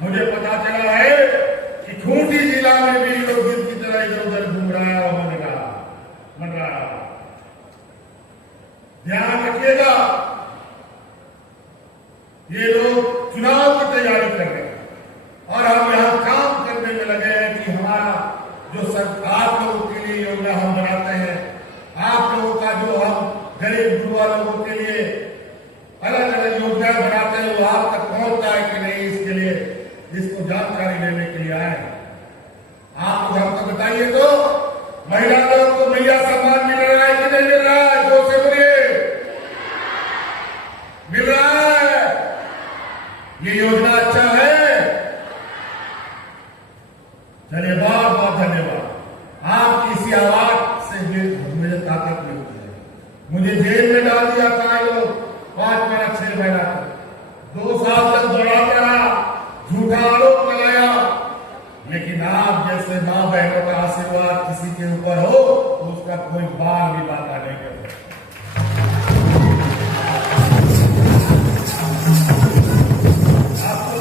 मुझे पता चला है कि खूंटी जिला में भी लोग गिद्ध की तरह इधर उधर घूम रहा है और मन रहा। ध्यान रखिएगा, ये लोग चुनाव की तैयारी कर रहे हैं और हम यहां काम करने में लगे हैं कि हमारा जो आप लोगों के लिए योजना हम बनाते हैं, आप लोगों का जो हम गरीब युवा लोगों के लिए अलग अलग योजना बनाते हैं वो आप तक पहुंचता है कि नहीं, इसके लिए इसको जानकारी लेने के लिए आए। आप लोग हमको बताइए तो महिला लोगों को मैया सम्मान मिल रहा है कि नहीं मिल रहा है? जोर से बोलिए, मिल रहा है? ये योजना अच्छा है? चलिए, बहुत बहुत धन्यवाद। आपकी इसी आवाज से मुझे ताकत मिलती है। मुझे जेल में डाल दिया था ये लोग 5 महीना 6 महीना तक, 2 साल तक दौड़ाता रहा, झूठा आरोप लगाया, लेकिन आप जैसे मां बहनों का आशीर्वाद किसी के ऊपर हो तो उसका कोई बाल भी बाका नहीं करता। आपको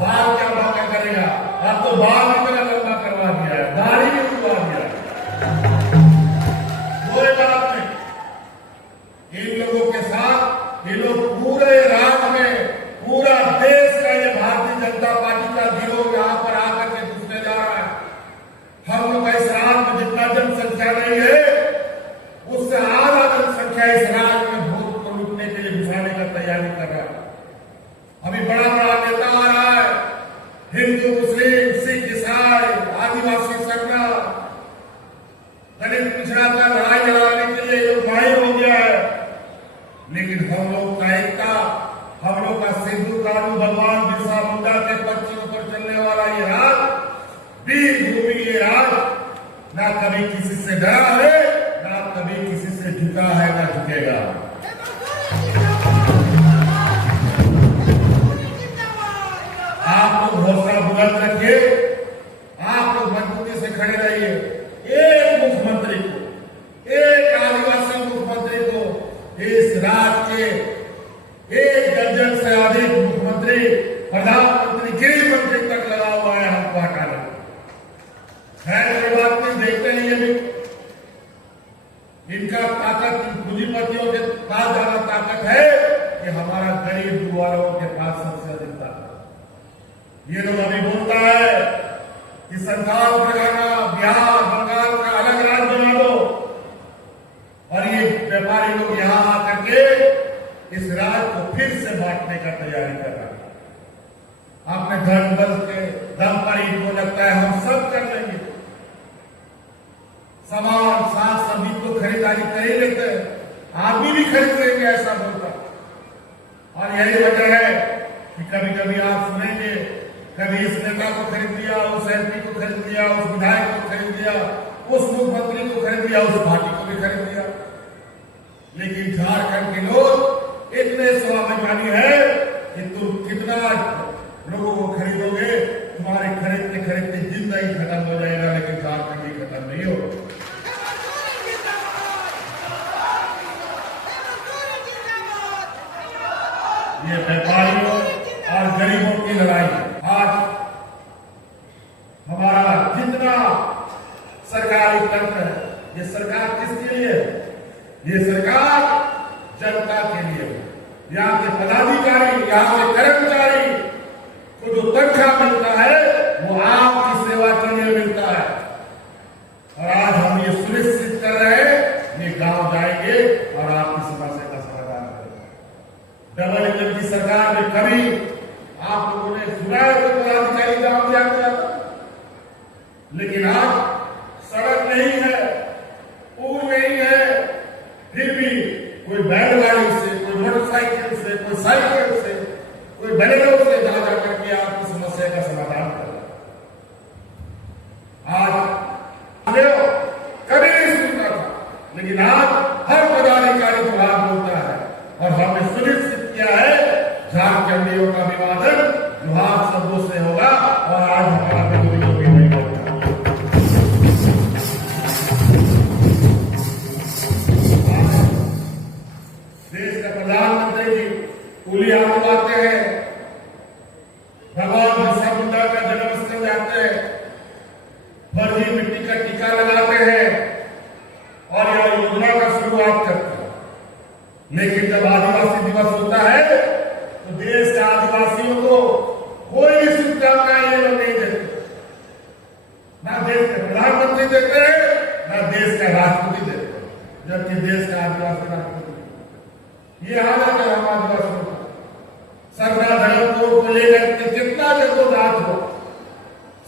बाल क्या बाका करेगा? आप तो बाल इतना लंबा करवा दिया है, दाढ़ी भी उड़वा दिया है। कोई बात नहीं, इन लोगों के साथ ये लोग पूरे राज्य में, पूरा देश का ये भारतीय जनता पार्टी का गिरोह यहां पर आकर के घुसने जा रहा है। हम लोग इस राज्य में जितना जनसंख्या नहीं है उससे आधा जनसंख्या इस राज्य में वोट को लूटने के लिए घुसाने का तैयारी कर रहा है। अभी बड़ा बड़ा नेता आ रहा है, हिंदू मुस्लिम सिख ईसाई आदिवासी संगठन दलित पिछड़ा का लड़ाई लड़ाने के लिए ये माहिर हो गया है। लेकिन हम लोग का एकता, हम लोग का सिंधु कानून भगवान बिरसा मुंडा के पक्षों पर चलने वाला ये राज, वीर भूमि ये राज, ना कभी किसी से डरा है, ना कभी किसी से झुका है, ना झुकेगा। आप लोग हौसला बुलंद रखिए, आप लोग मजबूती से खड़े रहिए। एक मुख्यमंत्री को, एक आदिवासी मुख्यमंत्री को इस राज्य के 1 दर्जन से अधिक मुख्यमंत्री, प्रधानमंत्री, गृह मंत्री तक लगा हुआ है हमको हटाने। खैर कोई बात नहीं, देखते हैं ये भी इनका ताकत, पूंजीपतियों के पास ज्यादा ताकत है कि हमारा गरीब युवा लोगों के पास सबसे अधिक ताकत। ये लोग अभी बोलता है कि संथाल तेलंगाना, बिहार, बंगाल का अलग राज्य बना दो, और ये व्यापारी लोग यहां आकर के इस राज्य को फिर से बांटने का तैयारी कर रहा है। अपने धन बल के दम पर इनको लगता है हम सब कर लेंगे, सामान साग सब्जी तो खरीदारी कर ही लेते हैं, आदमी भी खरीद लेंगे, ऐसा बोलता। और यही वजह है कि कभी कभी आप सुनेंगे, कभी इस नेता को खरीद लिया, उस एमपी को खरीद लिया, उस विधायक को खरीद लिया, उस मुख्यमंत्री को खरीद लिया, उस पार्टी को भी खरीद लिया। लेकिन झारखंड के लोग इतने स्वाभिमानी है कि तुम कितना लोगों को खरीदोगे, तुम्हारे खरीदते खरीदते जिंदगी खत्म हो जाएगा, लेकिन झारखंड ही खत्म नहीं हो। ये व्यापारियों और गरीबों की लड़ाई है। आज हमारा जितना सरकारी तंत्र है, ये सरकार किसके लिए है? ये सरकार जनता के लिए है। यहाँ के पदाधिकारी, यहाँ के कर्मचारी को जो तनख्वाह मिलता है वो आपकी सेवा के लिए मिलता है। और आज हम ये सुनिश्चित कर रहे हैं, ये गांव जाएंगे और आपकी समस्या का समाधान करेंगे। डबल इंजन की सरकार में कभी आप लोगों ने सुना है कि पदाधिकारी गांव जाते था, लेकिन आज सड़क नहीं है, पुल नहीं है, फिर भी कोई बैलगाड़ी से, कोई मोटरसाइकिल से, कोई साइकिल से, कोई बैलों से जा करके आपकी समस्या का समाधान कर रहा है। आज कभी नहीं सुनता था, लेकिन आज हर पदाधिकारी विभाग बोलता है और हमने सुनिश्चित किया है झारखंडियों का विभाजन विभाग शब्दों से होगा और आज हमारा विरोधियों भी नहीं होगा। देश का प्रधानमंत्री जी कुली हाथ बांधते हैं भगवान बिरसा मुंडा का जन्म स्थल जाते हैं, फर्जी मिट्टी का टीका लगाते हैं और यह योजना का शुरुआत करते हैं। लेकिन जब आदिवासी दिवस होता है तो देश के आदिवासियों को कोई भी शुभकामनाएं ये लोग नहीं देते, ना देश के प्रधानमंत्री देते हैं, ना देश का राष्ट्रपति देते हैं, जबकि देश का आदिवासी राष्ट्रपति। ये हालत है हम आदिवासियों का। सरना धर्म कोड को लेकर के कितना जद्दोजहद हो,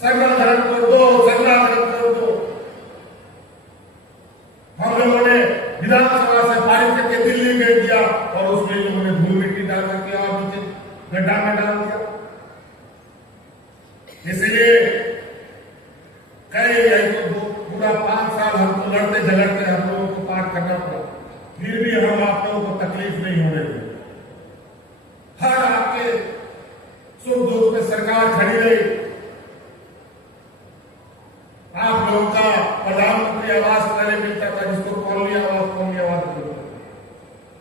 सरना धर्म कोड दो, सरना धर्म कोड दो, हम लोगों ने विधानसभा से पारित करके दिल्ली भेज दिया और उसमें लोगों ने धूल मिट्टी डाल करके और नीचे गड्ढा में डाल दिया। इसलिए कई तो पूरा 5 साल हमको लड़ते झगड़ते हम लोगों को पार करना पड़ा, फिर भी हम आप लोगों को तकलीफ नहीं होने देंगे। हर आपके सुख दुख में सरकार खड़ी रही। आप लोगों का प्रधानमंत्री आवास पहले मिलता था, जिसको कॉलोनी आवास मिलता,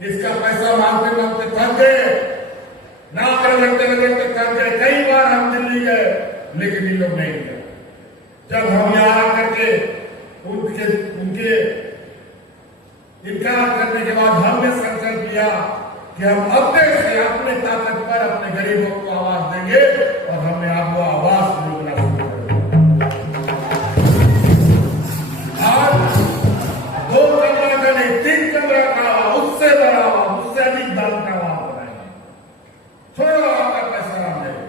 इसका पैसा मांगते मांगते थक गए, नाम लगते लगते थक गए। कई बार हम दिल्ली गए लेकिन ये लोग नहीं गए। जब हम यहां करके उनके इनकार करने के बाद हमने संकल्प लिया कि हम अपने से अपने ताकत पर अपने गरीबों को आवाज देंगे और हमने आपको आवाज योजना शुरू कर। आज 2 कमरा का नहीं, 3 कमरा का, उससे बड़ा, उससे अधिक दाम का आवाज बनाएंगे। छोड़ो आपका पैसा हम देंगे।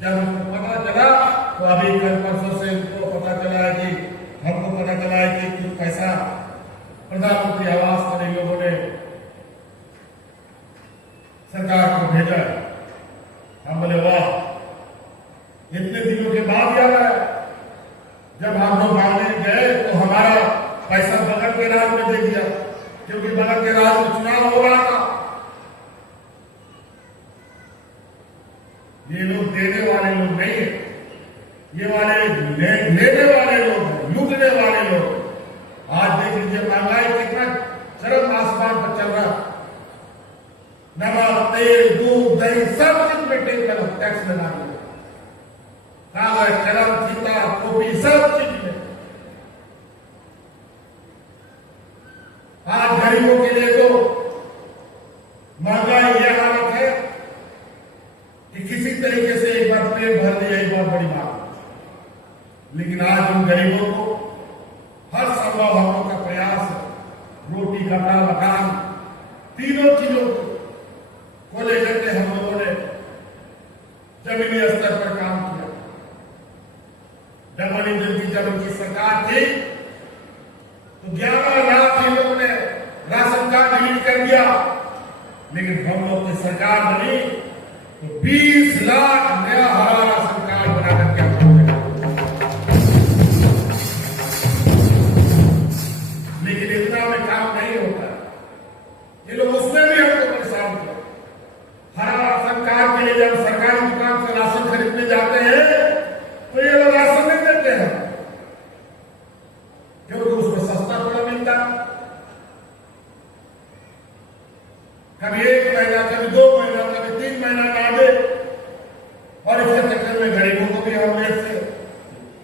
जब हमको पता चला तो अभी कल परसों से उनको पता चला है कि हमको पता चला है कि कुछ पैसा प्रधानमंत्री आवास पर इन लोगों ने सरकार को भेजा है। हम बोले वाह, इतने दिनों के बाद आ रहा है। जब हम लोग मांगने गए तो हमारा पैसा बगल के राज में दे दिया, क्योंकि बगल के राज में चुनाव हो रहा था। ये लोग देने वाले लोग नहीं है, ये वाले लेने वाले लोग हैं, लूटने वाले लोग। आज देख लीजिए महंगाई कितना चरम आसमान पर चल रहा। नमक, तेल, दूध, दही सब चीज में टैक्स लगा दिया। कागज, कलम, फीता, कॉपी सब चीज में। आज गरीबों के लिए तो महंगाई यह हालत है कि किसी तरीके से एक बार पेट भर दिया, एक बार बड़ी बात। लेकिन आज उन गरीबों को हर संभव हम लोग का प्रयास है, रोटी, कपड़ा, मकान, तीनों चीजों को लेकर के हम लोगों ने जमीनी स्तर पर काम किया। डबल इंजन की जब उनकी सरकार थी तो 11 लाख इन लोगों ने राशन कार्ड डिलीट कर दिया। लेकिन हम लोग की सरकार बनी तो 20 लाख नया हरा राशन कार्ड बना करके हम लोग। लेकिन इतना में काम नहीं होता, ये लोग उसमें भी हमको परेशान किया। हरा राशन कार्ड के लिए जब सरकारी दुकान से राशन खरीदने जाते हैं तो ये लोग राशन नहीं देते हैं, क्योंकि उसमें सस्ता थोड़ा मिलता। कभी एक